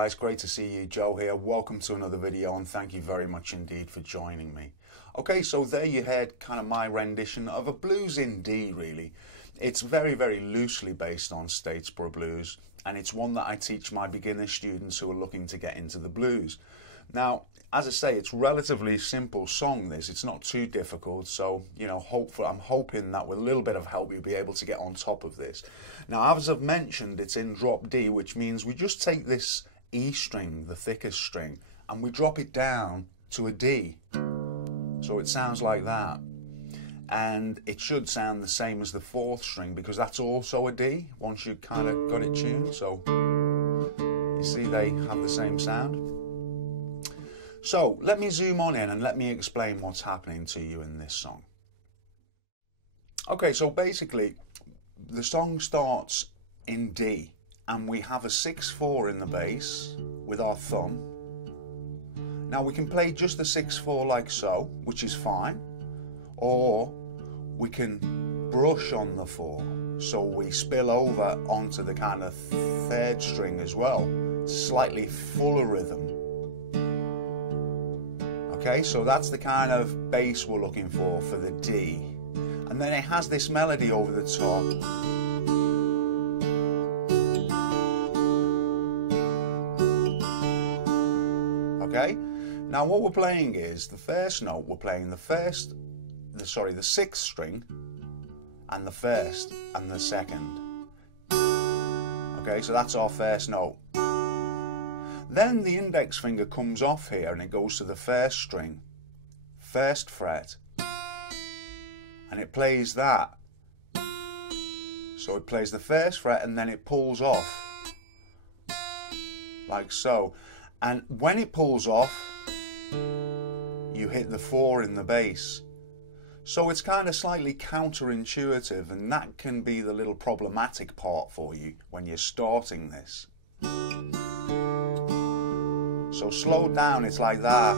guys, great to see you. Joe here. Welcome to another video and thank you very much indeed for joining me. Okay, so there you had kind of my rendition of a blues in D really. It's very loosely based on Statesboro Blues, and it's one that I teach my beginner students who are looking to get into the blues. Now, as I say, it's relatively simple song this. It's not too difficult, so you know, I'm hoping that with a little bit of help you'll be able to get on top of this. Now, as I've mentioned, it's in drop D, which means we just take this E string, the thickest string, and we drop it down to a D. So it sounds like that. And it should sound the same as the fourth string because that's also a D once you kind of got it tuned. So you see they have the same sound. So let me zoom on in and let me explain what's happening to you in this song. Okay, so basically the song starts in D and we have a 6/4 in the bass with our thumb. Now we can play just the 6/4 like so, which is fine, or we can brush on the 4, so we spill over onto the kind of third string as well, slightly fuller rhythm. Okay, so that's the kind of bass we're looking for the D. And then it has this melody over the top. Okay, now what we're playing is the first note, we're playing the sixth string and the first and the second. Okay, so that's our first note. Then the index finger comes off here and it goes to the first string, first fret, and it plays that. So it plays the first fret and then it pulls off, like so. And when it pulls off, you hit the 4 in the bass. So it's kind of slightly counterintuitive, and that can be the little problematic part for you when you're starting this. So slow down, it's like that.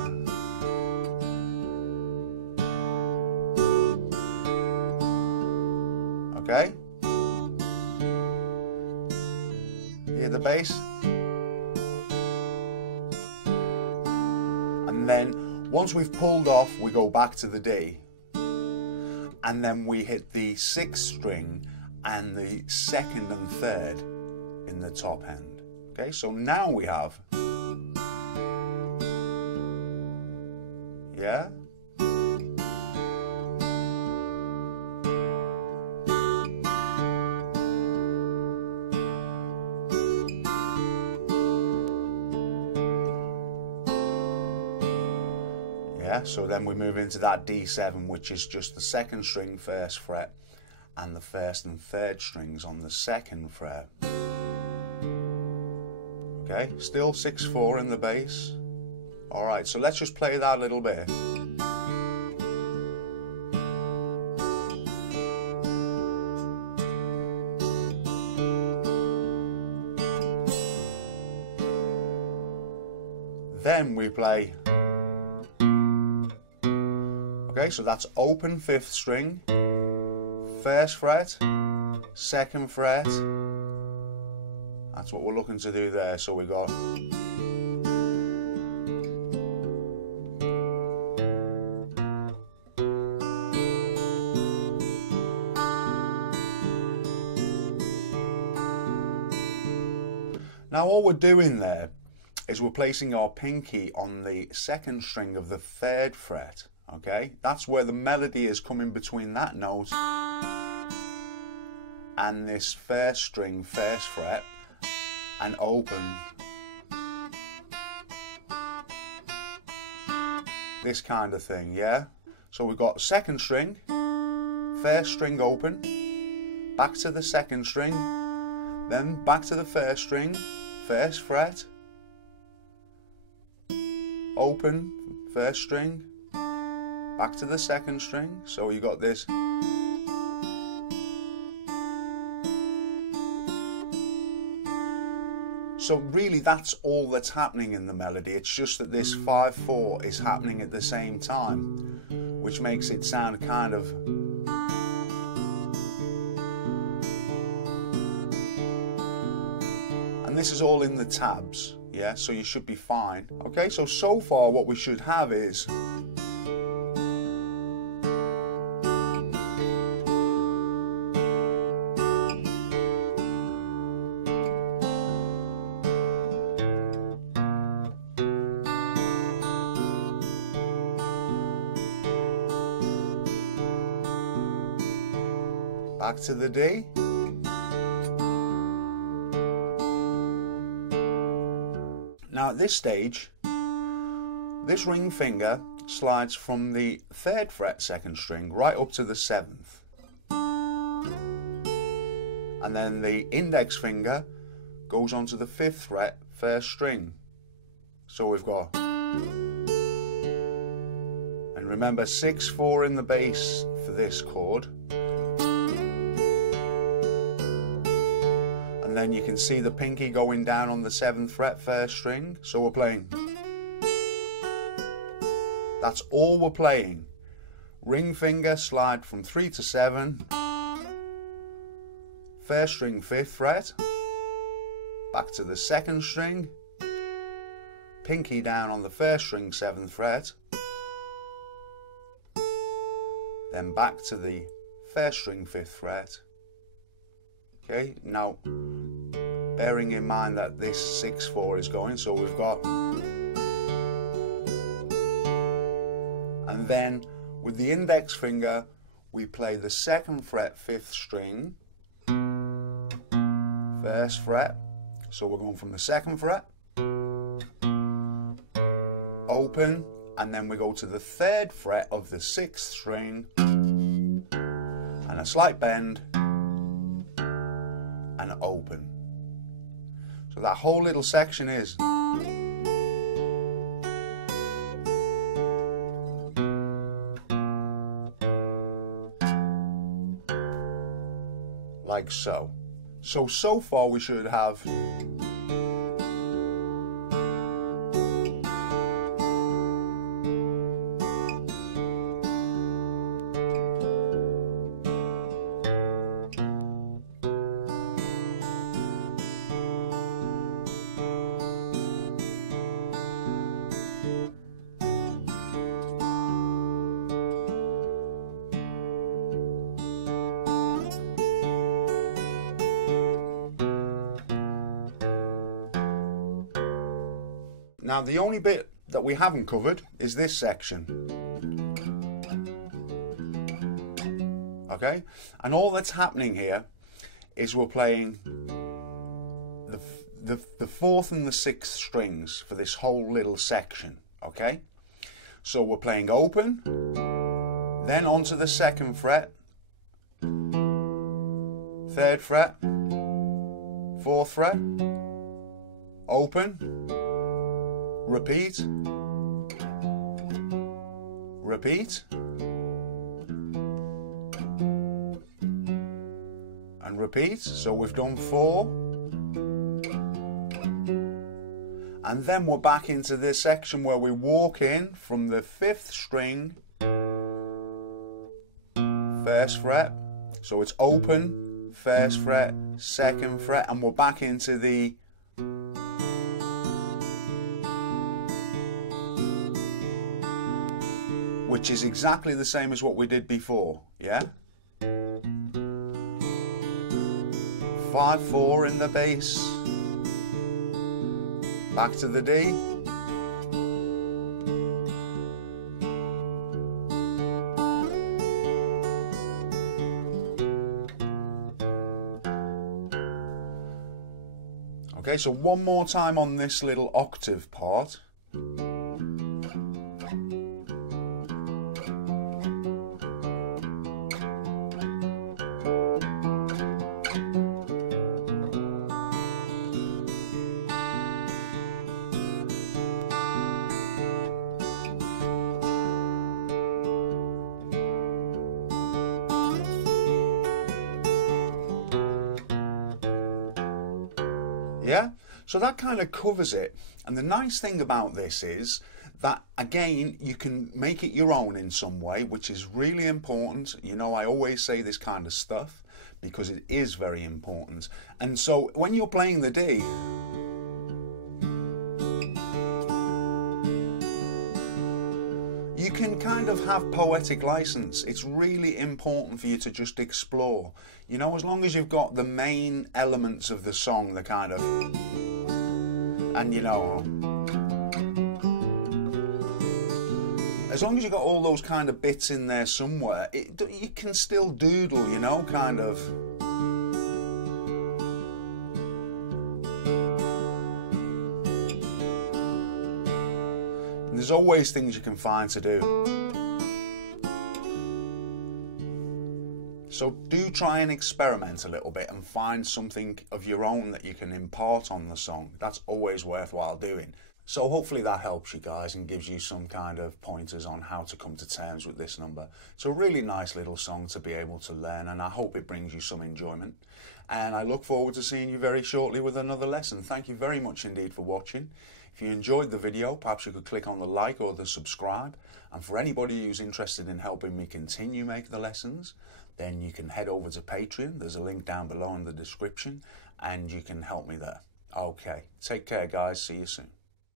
Okay? Hear the bass? And then once we've pulled off, we go back to the D. And then we hit the 6th string and the 2nd and 3rd in the top end. Okay, so now we have, yeah? Yeah, so then we move into that D7, which is just the 2nd string, 1st fret, and the 1st and 3rd strings on the 2nd fret. Okay, still 6/4 in the bass. Alright, so let's just play that a little bit. Then we play. Okay, so that's open 5th string, 1st fret, 2nd fret. That's what we're looking to do there. So we got. Now all we're doing there is we're placing our pinky on the 2nd string of the 3rd fret. Okay, that's where the melody is coming between that note and this 1st string, 1st fret, and open. This kind of thing, yeah? So we've got 2nd string, 1st string open, back to the 2nd string, then back to the 1st string, 1st fret, open, 1st string, back to the 2nd string. So you got this. So really that's all that's happening in the melody. It's just that this 5/4 is happening at the same time, which makes it sound kind of. And this is all in the tabs. Yeah, so you should be fine. Okay, so far what we should have is back to the D. Now at this stage, this ring finger slides from the 3rd fret 2nd string right up to the 7th. And then the index finger goes onto the 5th fret 1st string. So we've got, and remember 6/4 in the bass for this chord. And then you can see the pinky going down on the 7th fret 1st string. So we're playing. That's all we're playing. Ring finger slide from 3 to 7. 1st string 5th fret. Back to the 2nd string. Pinky down on the 1st string 7th fret. Then back to the 1st string 5th fret. Okay, now bearing in mind that this 6/4 is going, so we've got, and then with the index finger we play the 2nd fret 5th string 1st fret, so we're going from the 2nd fret, open, and then we go to the 3rd fret of the 6th string and a slight bend and open. So that whole little section is like so. So far we should have now the only bit that we haven't covered is this section. Okay, and all that's happening here is we're playing the 4th and the 6th strings for this whole little section. Okay, so we're playing open, then onto the 2nd fret, 3rd fret, 4th fret, open, repeat, repeat, and repeat. So we've done 4, and then we're back into this section where we walk in from the 5th string 1st fret, so it's open, 1st fret, 2nd fret, and we're back into the which is exactly the same as what we did before, yeah? 5/4 in the bass, back to the D, okay, so one more time on this little octave part. Yeah, so that kind of covers it. And the nice thing about this is that, again, you can make it your own in some way, which is really important. You know, I always say this kind of stuff because it is very important. And so when you're playing the D, kind of have poetic license. It's really important for you to just explore. You know, as long as you've got the main elements of the song, the kind of, and you know, as long as you've got all those kind of bits in there somewhere, you can still doodle, you know, kind of. And there's always things you can find to do. So do try and experiment a little bit and find something of your own that you can impart on the song. That's always worthwhile doing. So hopefully that helps you guys and gives you some kind of pointers on how to come to terms with this number. It's a really nice little song to be able to learn, and I hope it brings you some enjoyment. And I look forward to seeing you very shortly with another lesson. Thank you very much indeed for watching. If you enjoyed the video, perhaps you could click on the like or the subscribe. And for anybody who's interested in helping me continue making the lessons, then you can head over to Patreon. There's a link down below in the description, and you can help me there. Okay, take care guys, see you soon.